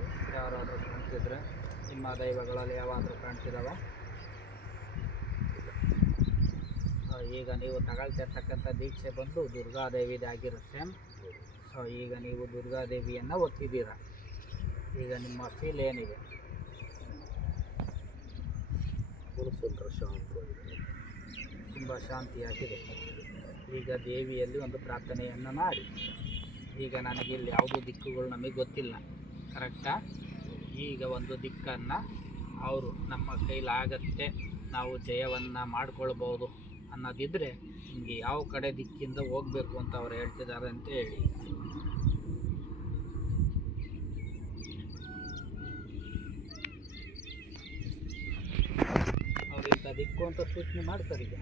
ಮಾಡಿ ಯಾರಾದರೂ ಕಾಣ್ತಿದ್ರೆ ನಿಮ್ಮ ದೈವಗಳಲ್ಲಿ ಯಾವಾದರೂ ಕಾಣ್ತಿದ್ದಾವೆ ಸೊ ಈಗ ನೀವು ತಗೊಳ್ತಿರ್ತಕ್ಕಂಥ ದೀಕ್ಷೆ ಬಂದು ದುರ್ಗಾದೇವಿದಾಗಿರುತ್ತೆ. ಸೊ ಈಗ ನೀವು ದುರ್ಗಾದೇವಿಯನ್ನು ಒತ್ತಿದ್ದೀರ. ಈಗ ನಿಮ್ಮ ಫೀಲ್ ಏನಿದೆ? ತುಂಬ ಶಾಂತಿಯಾಗಿದೆ. ಈಗ ದೇವಿಯಲ್ಲಿ ಒಂದು ಪ್ರಾರ್ಥನೆಯನ್ನು ಮಾಡಿ. ಈಗ ನನಗೆ ಇಲ್ಲಿ ಯಾವುದೂ ದಿಕ್ಕುಗಳು ನಮಗೆ ಗೊತ್ತಿಲ್ಲ. ಕರೆಕ್ಟಾ? ಈಗ ಒಂದು ದಿಕ್ಕನ್ನು ಅವರು ನಮ್ಮ ಕೈಲಾಗತ್ತೆ, ನಾವು ಜಯವನ್ನು ಮಾಡ್ಕೊಳ್ಬೋದು ಅನ್ನೋದಿದ್ದರೆ ನಿಮಗೆ ಯಾವ ಕಡೆ ದಿಕ್ಕಿಂದ ಹೋಗಬೇಕು ಅಂತ ಅವ್ರು ಹೇಳ್ತಿದ್ದಾರೆ ಅಂತ ಹೇಳಿ. ಅವ್ರು ದಿಕ್ಕು ಅಂತ ಸೂಚನೆ ಮಾಡ್ತಾರೆ ಈಗ.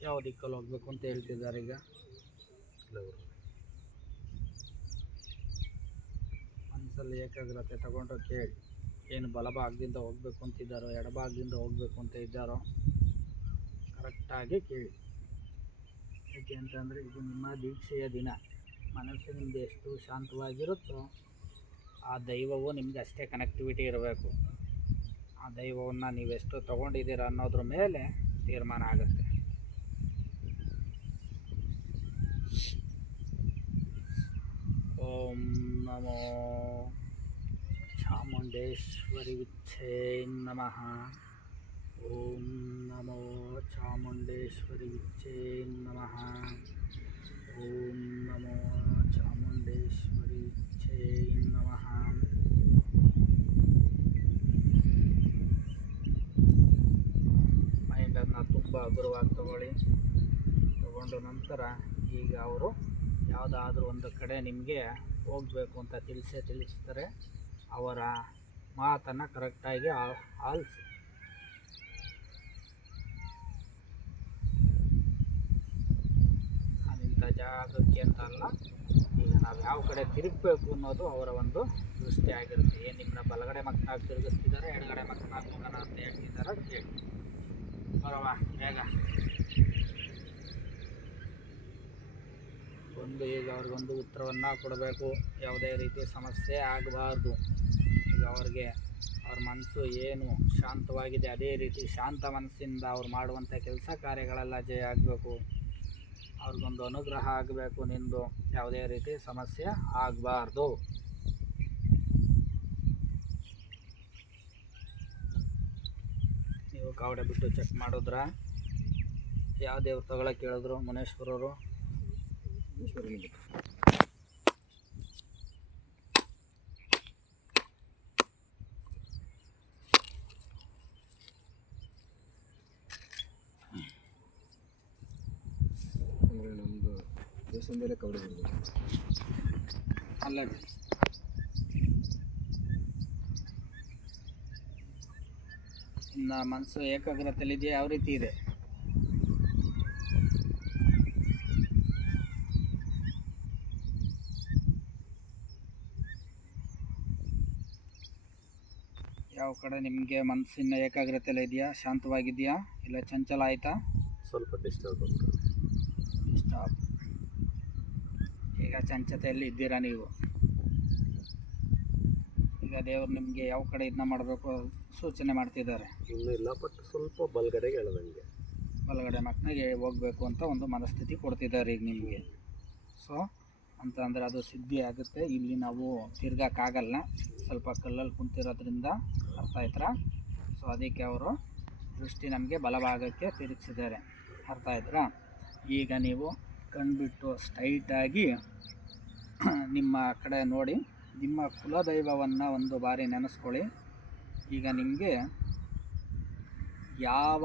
ಯಾವ ದಿಕ್ಕಲ್ಲಿ ಹೋಗ್ಬೇಕು ಅಂತ ಹೇಳ್ತಿದ್ದಾರೆ ಈಗ? ಮನಸ್ಸಲ್ಲಿ ಏಕಾಗ್ರತೆ ತಗೊಂಡು ಕೇಳಿ. ಏನು ಬಲಭಾಗದಿಂದ ಹೋಗ್ಬೇಕು ಅಂತಿದ್ದಾರೋ ಎಡಭಾಗದಿಂದ ಹೋಗಬೇಕು ಅಂತ ಇದ್ದಾರೋ ಕರೆಕ್ಟಾಗಿ ಕೇಳಿ. ಯಾಕೆ ಅಂತಂದರೆ ಇದು ನಿಮ್ಮ ದೀಕ್ಷೆಯ ದಿನ. ಮನಸ್ಸು ನಿಮ್ಮದು ಎಷ್ಟು ಶಾಂತವಾಗಿರುತ್ತೋ, ಆ ದೈವವು ನಿಮ್ಗೆ ಅಷ್ಟೇ ಕನೆಕ್ಟಿವಿಟಿ ಇರಬೇಕು. ಆ ದೈವವನ್ನು ನೀವೆಷ್ಟು ತೊಗೊಂಡಿದ್ದೀರ ಅನ್ನೋದ್ರ ಮೇಲೆ ತೀರ್ಮಾನ ಆಗುತ್ತೆ. ಓಂ ನಮೋ ಚಾಮುಂಡೇಶ್ವರಿ ವಿಚ್ಛೇ ನಮಃ. ಓಂ ನಮೋ ಚಾಮುಂಡೇಶ್ವರಿ ವಿಚ್ಛೇ ನಮಃ. ಓಂ ನಮೋ ಚಾಮುಂಡೇಶ್ವರಿ ವಿಚ್ಛೇ ನಮಃ. ಮೈಂಡನ್ನು ತುಂಬ ಹಗುರವಾಗಿ ತಗೊಳ್ಳಿ. ತಗೊಂಡ ನಂತರ ಈಗ ಅವರು ಯಾವುದಾದ್ರೂ ಒಂದು ಕಡೆ ನಿಮಗೆ ಹೋಗಬೇಕು ಅಂತ ತಿಳಿಸೇ ತಿಳಿಸ್ತಾರೆ, ಅವರ ಮಾತನ್ನು ಕರೆಕ್ಟಾಗಿ ಆಲಿಸಿ. ಅದಿಂಥ ಜಾಗಕ್ಕೆ ಅಂತ ಅಲ್ಲ, ಈಗ ನಾವು ಯಾವ ಕಡೆ ತಿರುಗಬೇಕು ಅನ್ನೋದು ಅವರ ಒಂದು ದೃಷ್ಟಿ ಆಗಿರುತ್ತೆ. ಏನು ನಿಮ್ಮನ್ನ ಬಲಗಡೆ ಮಕ್ಕಳಾಗಿ ತಿರುಗಿಸ್ತಿದ್ದಾರೆ ಎಡಗಡೆ ಮಕ್ಕಳಾಗಿ ಹೋಗೋಣ ಅಂತ ಹೇಳ್ತಿದ್ದಾರೆ ಕೇಳಿ ಬರವಾ ಬೇಗ. ಒಂದು ಈಗ ಅವ್ರಿಗೊಂದು ಉತ್ತರವನ್ನು ಕೊಡಬೇಕು. ಯಾವುದೇ ರೀತಿ ಸಮಸ್ಯೆ ಆಗಬಾರ್ದು. ಈಗ ಅವ್ರಿಗೆ ಅವ್ರ ಮನಸ್ಸು ಏನು ಶಾಂತವಾಗಿದೆ, ಅದೇ ರೀತಿ ಶಾಂತ ಮನಸ್ಸಿಂದ ಅವ್ರು ಮಾಡುವಂಥ ಕೆಲಸ ಕಾರ್ಯಗಳೆಲ್ಲ ಜಯ ಆಗಬೇಕು. ಅವ್ರಿಗೊಂದು ಅನುಗ್ರಹ ಆಗಬೇಕು ನಿಂದು. ಯಾವುದೇ ರೀತಿ ಸಮಸ್ಯೆ ಆಗಬಾರ್ದು. ನೀವು ಕಾವಡೆ ಬಿಟ್ಟು ಚೆಕ್ ಮಾಡಿದ್ರ? ಯಾವ ದೇವ್ರು ತಗೊಳಕ್ಕೆ ಹೇಳಿದ್ರು ಮುನೇಶ್ವರರು? ಅಲ್ಲೇ ಇನ್ನು ಮನಸ್ಸು ಏಕಾಗ್ರತೆಯಲ್ಲಿದೆಯಾ ಯಾವ ರೀತಿ ಇದೆ. ಯಾವ ಕಡೆ ನಿಮಗೆ ಮನಸ್ಸಿನ ಏಕಾಗ್ರತೆ ಎಲ್ಲ ಇದೆಯಾ? ಶಾಂತವಾಗಿದೆಯಾ? ಇಲ್ಲ ಚಂಚಲ ಆಯಿತಾ? ಸ್ವಲ್ಪ ಡಿಸ್ಟರ್ಬ್ ಡಿಸ್ಟರ್ಬ್ ಈಗ ಚಂಚತೆಯಲ್ಲಿ ಇದ್ದೀರಾ ನೀವು? ಈಗ ದೇವರು ನಿಮಗೆ ಯಾವ ಕಡೆ ಇದನ್ನ ಮಾಡಬೇಕು ಸೂಚನೆ ಮಾಡ್ತಿದ್ದಾರೆ? ಇನ್ನೂ ಇಲ್ಲ ಬಟ್ ಸ್ವಲ್ಪ ಬಲಗಡೆಗೆ ಎಳೆದಂಗೆ ಬಲಗಡೆ ಮಕ್ಕಳಿಗೆ ಹೋಗಬೇಕು ಅಂತ ಒಂದು ಮನಸ್ಥಿತಿ ಕೊಡ್ತಿದ್ದಾರೆ ಈಗ ನಿಮಗೆ. ಸೊ ಅಂತ ಅಂದರೆ ಅದು ಸಿದ್ಧಿ ಆಗುತ್ತೆ. ಇಲ್ಲಿ ನಾವು ತಿರ್ಗಕ್ಕಾಗಲ್ಲ. ಸ್ವಲ್ಪ ಕಲ್ಲಲ್ಲಿ ಕುಂತಿರೋದ್ರಿಂದ ಅರ್ಥ ಆಯ್ತಾ ಸೊ ಅದಕ್ಕೆ ಅವರು ದೃಷ್ಟಿ ನಮಗೆ ಬಲಭಾಗಕ್ಕೆ ತಿರುಗಿಸಿದ್ದಾರೆ. ಅರ್ಥ ಆಯ್ತಾ ಈಗ ನೀವು ಕಣ್ಬಿಟ್ಟು ಸ್ಟ್ರೈಟಾಗಿ ನಿಮ್ಮ ಕಡೆ ನೋಡಿ. ನಿಮ್ಮ ಕುಲದೈವವನ್ನು ಒಂದು ಬಾರಿ ನೆನೆಸ್ಕೊಳ್ಳಿ. ಈಗ ನಿಮಗೆ ಯಾವ